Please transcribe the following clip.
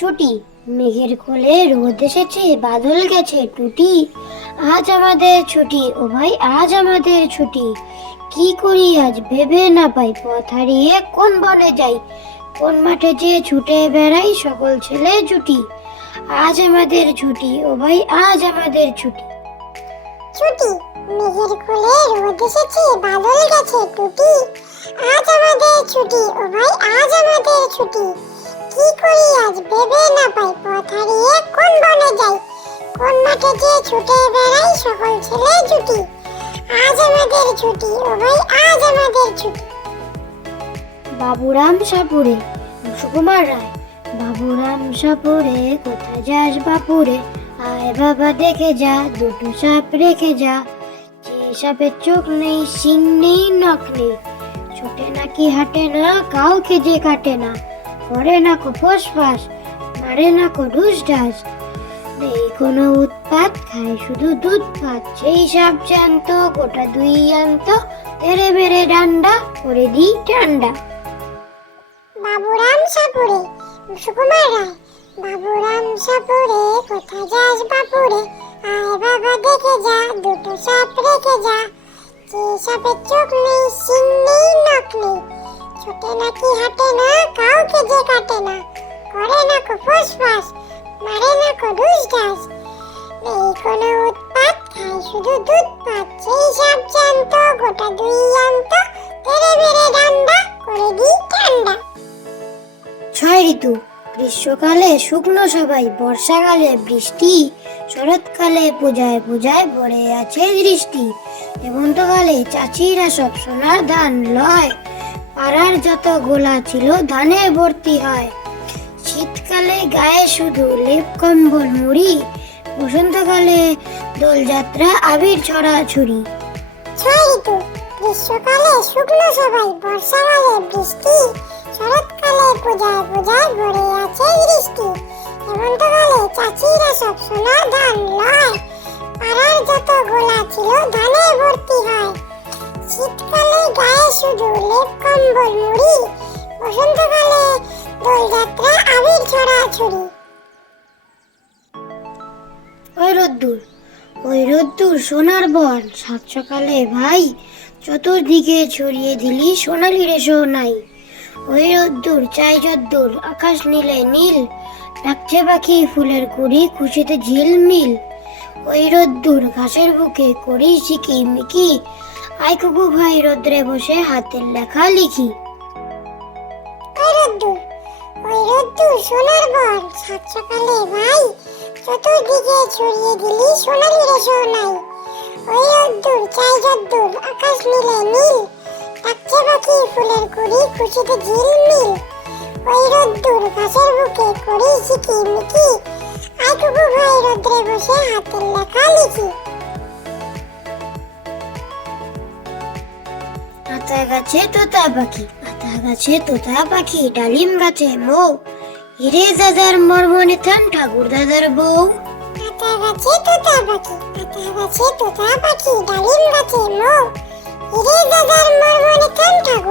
ছুটি মেঘের কোলে রোদ এসেছে বাদল গেছে টুটি আজ আমাদের ছুটি ও ভাই আজ আমাদের ছুটি কি করি আজ ভেবে না পাই পথ হারিয়ে কোন বনে যাই কোন মাঠে যে ছুটে বেড়াই সকল ছেলে ছুটি আজ আমাদের ছুটি ও ভাই আজ আমাদের ছুটি ছুটি মেঘের কোলে রোদ এসেছে বাদল গেছে টুটি আজ আমাদের ছুটি ও ভাই আজ আমাদের ছুটি কি করি আজ ভেবে না পাই পথ হারিয়ে কোন বনে যাই কোন মাঠে ছুটে বেড়াই সকল ছেলে জুটি আজ আমাদের ছুটি ও ভাই আজ আমাদের ছুটি বাবুরাম সাপুরে সুকুমার রায় বাবুরাম সাপুরে কোথায় যাস বাপুরে আয় বাবা দেখে যা দুটো সাপ রেখে যা যে সাপের চোখ নেই সিং নেই নখ নেই ছোটে নাকি হাটে না কাউকে যে কাটে না করে না কো ফোসফাস মারে না কো ঢুস নেই কোনো উৎপাত খায় শুধু দুধ পাত সেই সব জানত গোটা দুই আনত এরে বেড়ে ডান্ডা করে দিই ঠান্ডা বাবুরাম সাপুরে সুকুমার রায় বাবুরাম সাপুরে কোথা যাস বাপুরে আয় বাবা দেখে যা দুটো সাপ রেখে যা যে সাপের চোখ নেই সিং নেই নখ নেই না কি হাঁটে না কাউকে যে কাটে না করে না কো ফুসফাস মারে না কো ডাস নেই কোনো উৎপাত খাই শুধু দুধ পাত সেই সাপ জানত গোটা দুই জানত তেরে বেরে ডান্ডা করে দি ঠান্ডা ছয় ঋতু গ্রীষ্মকালে শুকনো সবাই বর্ষাকালে বৃষ্টি শরৎকালে পূজায় পূজায় ভরে আছে দৃষ্টি হেমন্তকালে চাচিরা সব সোনার ধান লয় পাড়ার যত গোলা ছিল ধানে ভর্তি হয় শীতকালে গায়ে শুধু লেপ কম্বল মুড়ি বসন্তকালে দোলযাত্রা আবির ছড়া ছড়ি ছয় গ্রীষ্মকালে শুকনো সবাই বর্ষাকালে বৃষ্টি শরৎকালে পূজায় পূজায় ভরে আছে বৃষ্টি হেমন্তকালে চাচিরা সব সোনার ধান লয় পাড়ার যত গোলা ছিল ধানে ভর্তি হয় শীতকালে গায়ে শুধু লেপ কম্বল মুড়ি বসন্তকালে দোলযাত্রা আবির ওই রোদ্দুর ওই রোদ্দুর সোনার বন সাত সকালে ভাই চতুর্দিকে ছড়িয়ে দিলি সোনালি রে নাই ওই রোদ্দুর চাই যদ্দুর আকাশ নীলে নীল ডাকছে পাখি ফুলের কুড়ি খুশিতে ঝিলমিল ওই রোদ্দুর ঘাসের বুকে করি শিকি মিকি আইকুকু ভাই রোদ্রে বসে হাতের লেখা লিখি ওই ওই রোদ্দুর সোনার বল সাত সকালে ভাই চতুর্দিকে ছড়িয়ে দিলি সোনালি রেশো নাই ওই রোদ্দুর চাই রোদ্দুর আকাশ মিলে নীল কাচ্ছে পাখি ফুলের কুড়ি খুশিতে ঝিলমিল ওই রোদ্দুর ঘাসের বুকে করি সিকি মিকি আইকুকু ভাই রোদ্রে বসে হাতের লেখা লিখি পাতা গাছে তোতা পাখি পাতা গাছে তোতা পাখি ডালিম গাছে মৌ হিরে দাদার মর্মনে থান ঠাকুর দাদার বউ পাতা গাছে তোতা পাখি পাতা গাছে তোতা পাখি ডালিম গাছে মৌ হিরে দাদার মর্মনে থান ঠাকুর